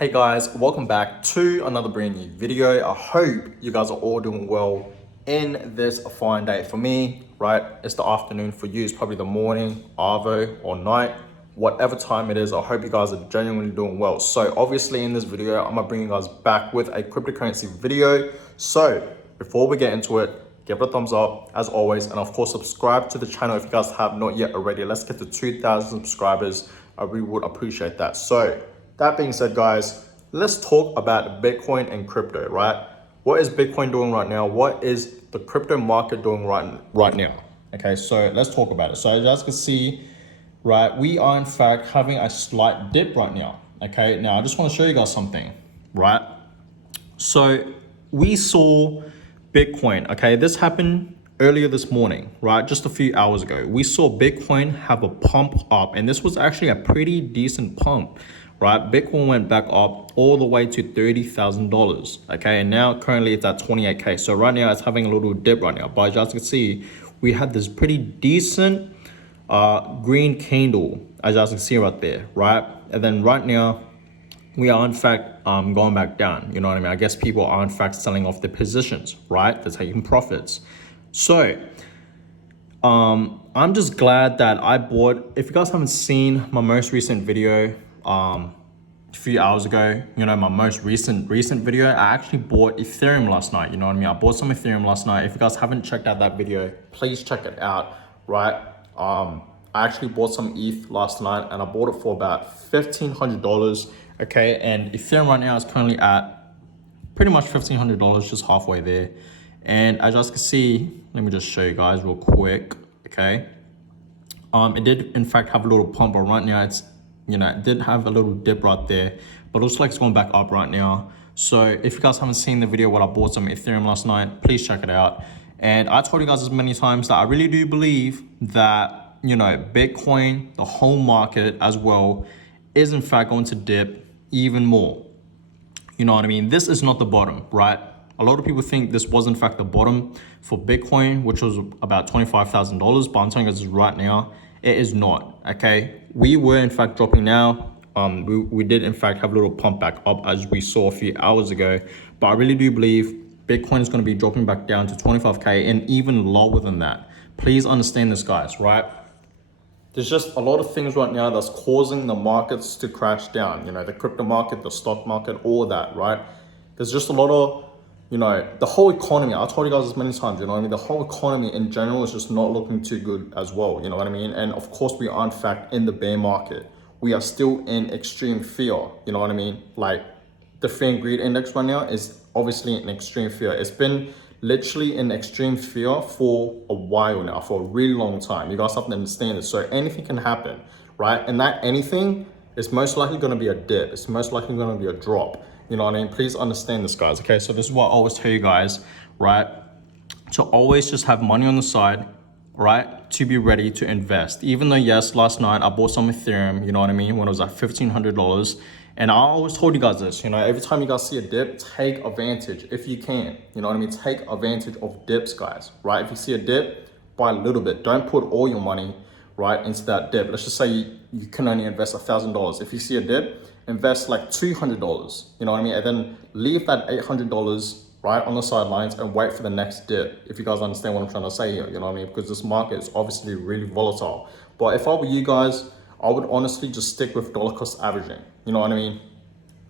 Hey guys, welcome back to another brand new video. I hope you guys are all doing well in this fine day. For me, right, it's the afternoon. For you, it's probably the morning, arvo, or night. Whatever time it is, I hope you guys are genuinely doing well. So obviously in this video, I'm gonna bring you guys back with a cryptocurrency video. So before we get into it, give it a thumbs up as always, and of course subscribe to the channel if you guys have not yet already. Let's get to 2,000 subscribers. I really would appreciate that. So that being said, guys, let's talk about Bitcoin and crypto, right? What is Bitcoin doing right now? What is the crypto market doing right now? Okay, so let's talk about it. So as you guys can see, right, we are in fact having a slight dip right now. Okay, now I just want to show you guys something, right? So we saw Bitcoin, okay, this happened earlier this morning, right? Just a few hours ago, we saw Bitcoin have a pump up, and this was actually a pretty decent pump, right? Bitcoin went back up all the way to $30,000, okay? And now currently it's at 28K. So right now it's having a little dip right now, but as you guys can see, we had this pretty decent green candle, as you guys can see right there, right? And then right now, we are in fact going back down. You know what I mean? I guess people are in fact selling off their positions, right? They're taking profits. So I'm just glad that I bought. If you guys haven't seen my most recent video a few hours ago, you know, my most recent video, I actually bought Ethereum last night. You know what I mean? I bought some Ethereum last night. If you guys haven't checked out that video, please check it out, right? I actually bought some ETH last night, and I bought it for about $1,500. Okay, and Ethereum right now is currently at pretty much $1,500, just halfway there. And as you guys can see, let me just show you guys real quick. Okay, it did in fact have a little pump, but right now it's, you know, it did have a little dip right there, but it looks like it's going back up right now. So if you guys haven't seen the video where I bought some Ethereum last night, please check it out. And I told you guys as many times that I really do believe that, you know, Bitcoin, the whole market as well, is in fact going to dip even more. You know what I mean? This is not the bottom, right? A lot of people think this was in fact the bottom for Bitcoin, which was about $25,000, but I'm telling you guys right now, it is not, okay? We were in fact dropping now. We did in fact have a little pump back up as we saw a few hours ago, but I really do believe Bitcoin is going to be dropping back down to 25K and even lower than that. Please understand this, guys, right? There's just a lot of things right now that's causing the markets to crash down. You know, the crypto market, the stock market, all of that, right? There's just a lot of, you know, the whole economy. I told you guys as many times, you know what I mean? The whole economy in general is just not looking too good as well. You know what I mean? And of course, we are in fact in the bear market. We are still in extreme fear. You know what I mean? Like the fear and greed index right now is obviously in extreme fear. It's been literally in extreme fear for a while now, for a really long time. You guys have to understand this. So anything can happen, right? And that anything is most likely going to be a dip. It's most likely going to be a drop. You know what I mean? Please understand this, guys. Okay, so this is what I always tell you guys, right? To always just have money on the side, right? To be ready to invest. Even though, yes, last night I bought some Ethereum, you know what I mean? When it was at $1,500. And I always told you guys this, you know, every time you guys see a dip, take advantage if you can. You know what I mean? Take advantage of dips, guys, right? If you see a dip, buy a little bit. Don't put all your money, right, into that dip. Let's just say you can only invest $1,000. If you see a dip, invest like $200, you know what I mean? And then leave that $800, right, on the sidelines and wait for the next dip. If you guys understand what I'm trying to say here, you know what I mean? Because this market is obviously really volatile. But if I were you guys, I would honestly just stick with dollar cost averaging. You know what I mean?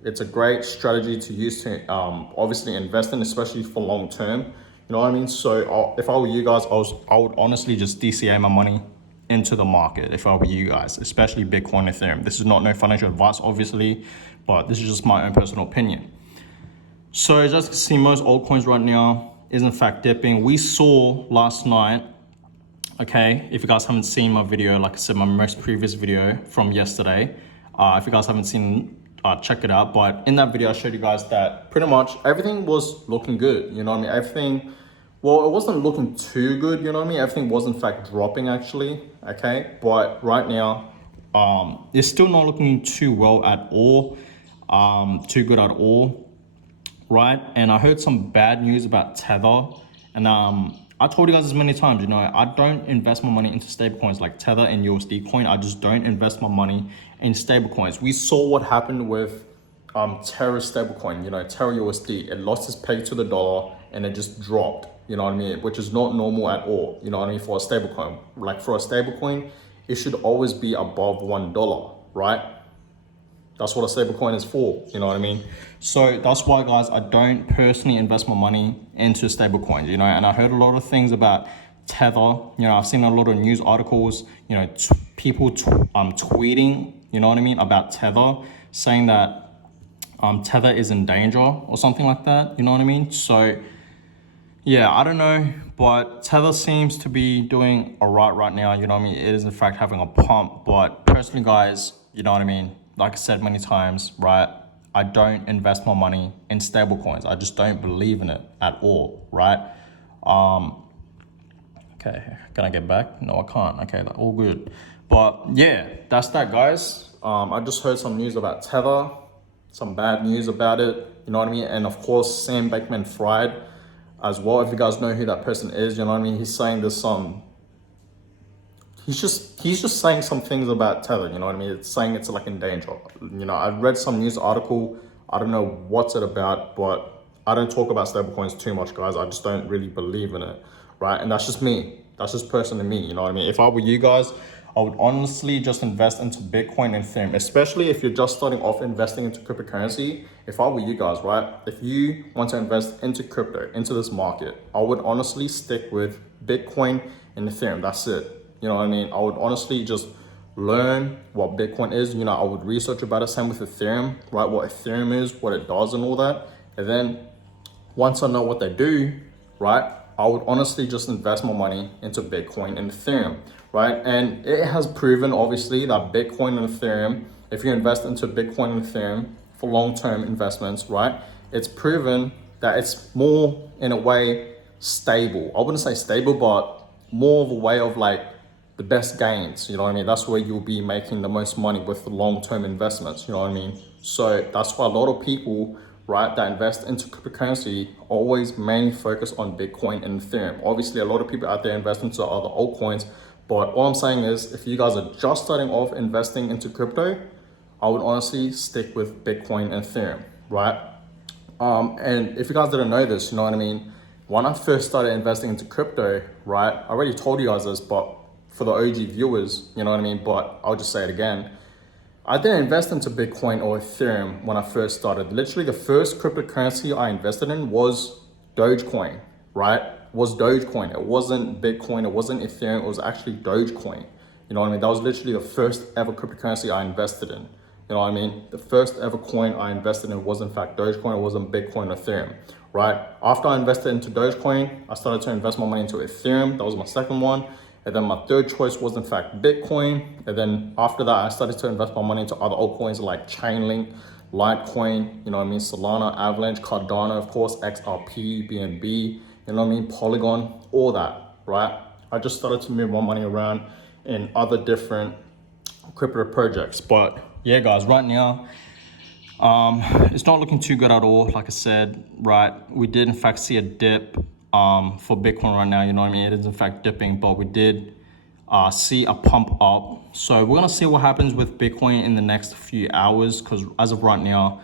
It's a great strategy to use to obviously invest in, especially for long term. You know what I mean? So if I were you guys, I would honestly just DCA my money into the market if I were you guys, especially Bitcoin, Ethereum. This is not no financial advice, obviously, but this is just my own personal opinion. So as you can see, most altcoins right now is in fact dipping. We saw last night, okay, if you guys haven't seen my video, like I said, my most previous video from yesterday, if you guys haven't seen, check it out. But in that video, I showed you guys that pretty much everything was looking good. You know what I mean? Everything, well, it wasn't looking too good. You know what I mean? Everything was in fact dropping actually. Okay. But right now, it's still not looking too well at all. Too good at all. Right. And I heard some bad news about Tether. And I told you guys as many times, you know, I don't invest my money into stablecoins like Tether and USD Coin. I just don't invest my money in stablecoins. We saw what happened with Terra stablecoin, you know, Terra USD. It lost its peg to the dollar and it just dropped, you know what I mean? Which is not normal at all, you know what I mean, for a stablecoin. Like for a stablecoin, it should always be above $1, right? That's what a stablecoin is for, you know what I mean? So that's why, guys, I don't personally invest my money into stablecoins, you know, and I heard a lot of things about Tether. You know, I've seen a lot of news articles, you know, people tweeting, you know what I mean, about Tether, saying that Tether is in danger or something like that, you know what I mean? So yeah, I don't know, but Tether seems to be doing all right now, you know what I mean? It is in fact having a pump, but personally, guys, you know what I mean? Like I said many times, right? I don't invest my money in stablecoins. I just don't believe in it at all, right? Okay, can I get back? No, I can't. Okay, all good. But yeah, that's that, guys. I just heard some news about Tether, some bad news about it, you know what I mean? And of course, Sam Bankman-Fried as well. If you guys know who that person is, you know what I mean? He's saying this he's just saying some things about Tether, you know what I mean? It's saying it's like in danger. You know, I read some news article. I don't know what's it about, but I don't talk about stablecoins too much, guys. I just don't really believe in it, right? And that's just me. That's just personally me, you know what I mean? If I were you guys, I would honestly just invest into Bitcoin and Ethereum, especially if you're just starting off investing into cryptocurrency. If I were you guys, right? If you want to invest into crypto, into this market, I would honestly stick with Bitcoin and Ethereum. That's it. You know what I mean? I would honestly just learn what Bitcoin is. You know, I would research about it. Same with Ethereum, right? What Ethereum is, what it does and all that. And then once I know what they do, right, I would honestly just invest my money into Bitcoin and Ethereum, right? And it has proven, obviously, that Bitcoin and Ethereum, if you invest into Bitcoin and Ethereum for long-term investments, right, it's proven that it's more, in a way, stable. I wouldn't say stable, but more of a way of like the best gains, you know what I mean? That's where you'll be making the most money with the long-term investments, you know what I mean? So that's why a lot of people, right, that invest into cryptocurrency always mainly focus on Bitcoin and Ethereum. Obviously, a lot of people out there invest into other altcoins, but all I'm saying is if you guys are just starting off investing into crypto, I would honestly stick with Bitcoin and Ethereum, right? And if you guys didn't know this, you know what I mean? When I first started investing into crypto, right, I already told you guys this, but for the OG viewers, you know what I mean? But I'll just say it again. I didn't invest into Bitcoin or Ethereum when I first started. Literally the first cryptocurrency I invested in was Dogecoin, right? Was Dogecoin. It wasn't Bitcoin, it wasn't Ethereum, it was actually Dogecoin. You know what I mean? That was literally the first ever cryptocurrency I invested in. You know what I mean? The first ever coin I invested in was in fact Dogecoin, it wasn't Bitcoin or Ethereum, right? After I invested into Dogecoin, I started to invest my money into Ethereum. That was my second one. And then my third choice was in fact Bitcoin. And then after that, I started to invest my money into other altcoins like Chainlink, Litecoin, you know what I mean? Solana, Avalanche, Cardano, of course, XRP, BNB, you know what I mean? Polygon, all that, right? I just started to move my money around in other different crypto projects. But yeah, guys, right now, it's not looking too good at all. Like I said, right, we did in fact see a dip for Bitcoin right now, you know what I mean? It is in fact dipping, but we did see a pump up. So we're gonna see what happens with Bitcoin in the next few hours, because as of right now,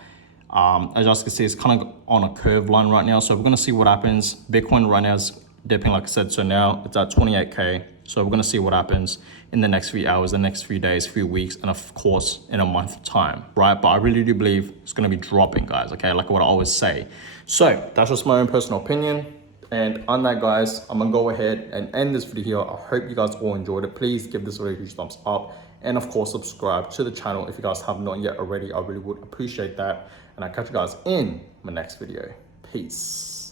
as you guys can see, it's kind of on a curve line right now. So we're gonna see what happens. Bitcoin right now is dipping, like I said, so now it's at 28K. So we're gonna see what happens in the next few hours, the next few days, few weeks, and of course in a month time, right? But I really do believe it's gonna be dropping, guys, okay? Like what I always say. So that's just my own personal opinion. And on that, guys, I'm gonna go ahead and end this video here. I hope you guys all enjoyed it. Please give this video a huge thumbs up. And of course, subscribe to the channel if you guys have not yet already. I really would appreciate that. And I'll catch you guys in my next video. Peace.